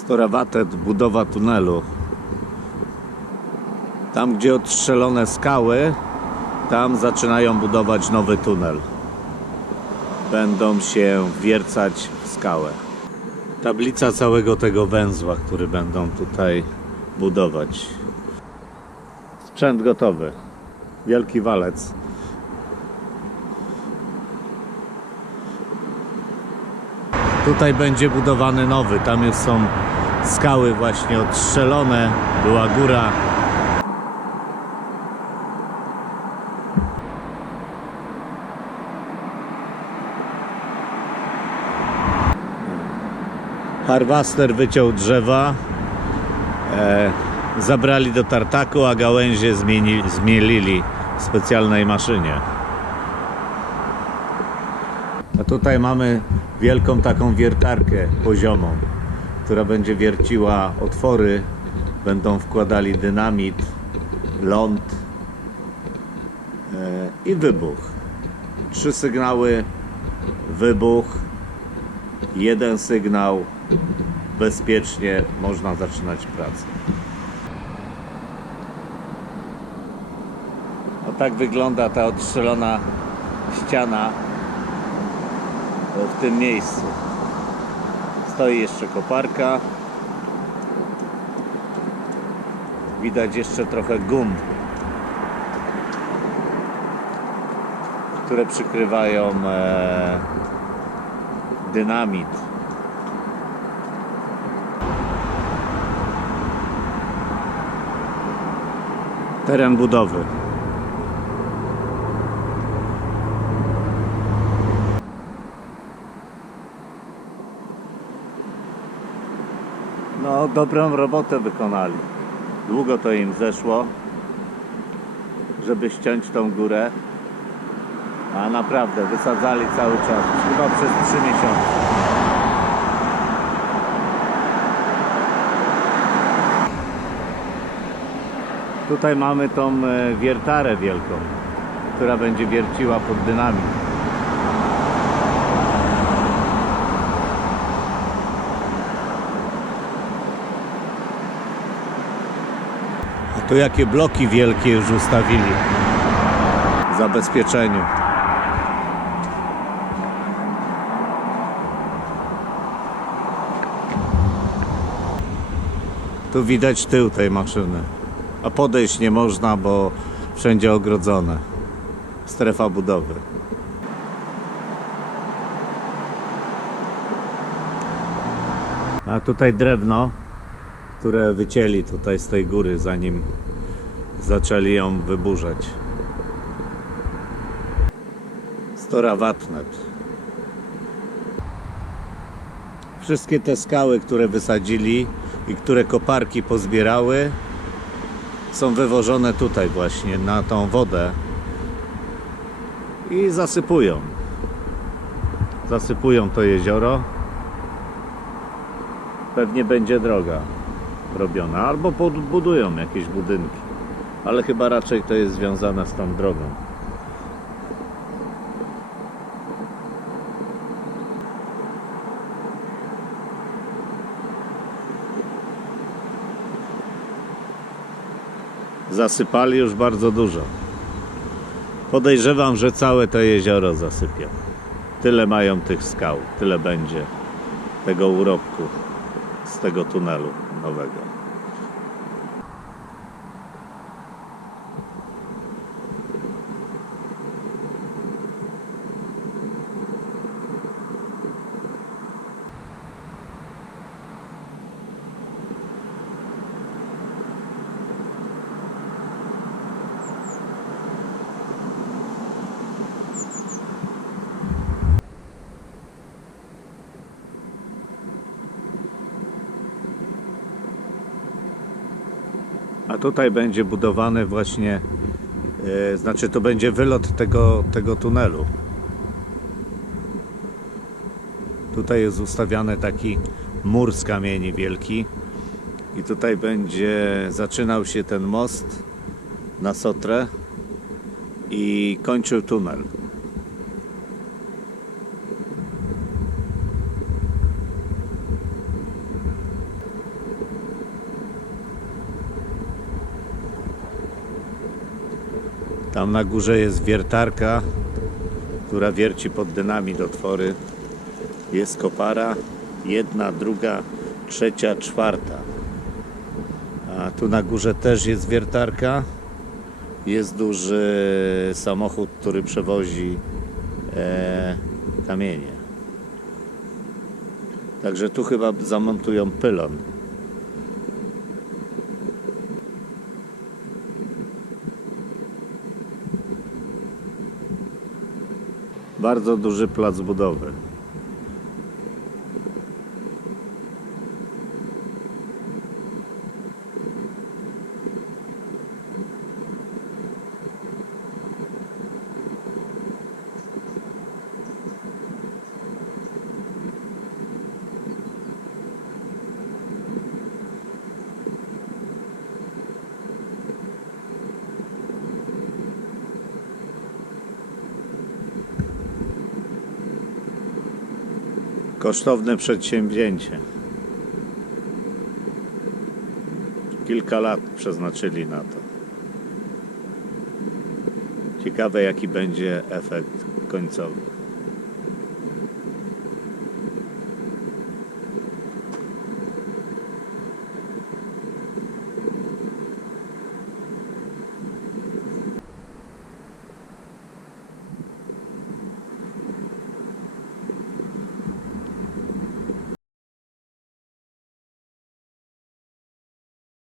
Storawatet, budowa tunelu. Tam, gdzie odstrzelone skały, tam zaczynają budować nowy tunel. Będą się wiercać w skałę. Tablica całego tego węzła, który będą tutaj budować. Sprzęt gotowy. Wielki walec. Tutaj będzie budowany nowy. Tam już są skały właśnie odstrzelone. Była góra. Harwaster wyciął drzewa. E, zabrali do tartaku, a gałęzie zmieni, zmielili w specjalnej maszynie. A tutaj mamy wielką taką wiertarkę poziomą, która będzie wierciła otwory. Będą wkładali dynamit, ląd e, i wybuch. Trzy sygnały, wybuch, jeden sygnał, bezpiecznie można zaczynać pracę. O tak wygląda ta odstrzelona ściana w tym miejscu. Stoi jeszcze koparka. Widać jeszcze trochę gum, które przykrywają e, dynamit. Teren budowy. Dobrą robotę wykonali. Długo to im zeszło, żeby ściąć tą górę. A naprawdę, wysadzali cały czas, chyba przez 3 miesiące. Tutaj mamy tą e, wiertarę wielką, która będzie wierciła pod dynamit. Tu jakie bloki wielkie już ustawili w zabezpieczeniu. Tu widać tył tej maszyny. A podejść nie można, bo wszędzie ogrodzone. Strefa budowy. A tutaj drewno, które wycięli tutaj z tej góry, zanim zaczęli ją wyburzać. Stora Watnet. Wszystkie te skały, które wysadzili i które koparki pozbierały, są wywożone tutaj właśnie na tą wodę i zasypują. Zasypują to jezioro. Pewnie będzie droga robiona, albo podbudują jakieś budynki, ale chyba raczej to jest związane z tą drogą. Zasypali już bardzo dużo. Podejrzewam, że całe to jezioro zasypią. Tyle mają tych skał, tyle będzie tego urobku z tego tunelu nowego. A tutaj będzie budowany właśnie, e, znaczy to będzie wylot tego, tego tunelu. Tutaj jest ustawiany taki mur z kamieni wielki i tutaj będzie zaczynał się ten most na Sotrę i kończył tunel. Tam na górze jest wiertarka, która wierci pod dynamit otwory. Jest kopara, jedna, druga, trzecia, czwarta. A tu na górze też jest wiertarka. Jest duży samochód, który przewozi e, kamienie. Także tu chyba zamontują pylon. Bardzo duży plac budowy. Kosztowne przedsięwzięcie. Kilka lat przeznaczyli na to. Ciekawe jaki będzie efekt końcowy.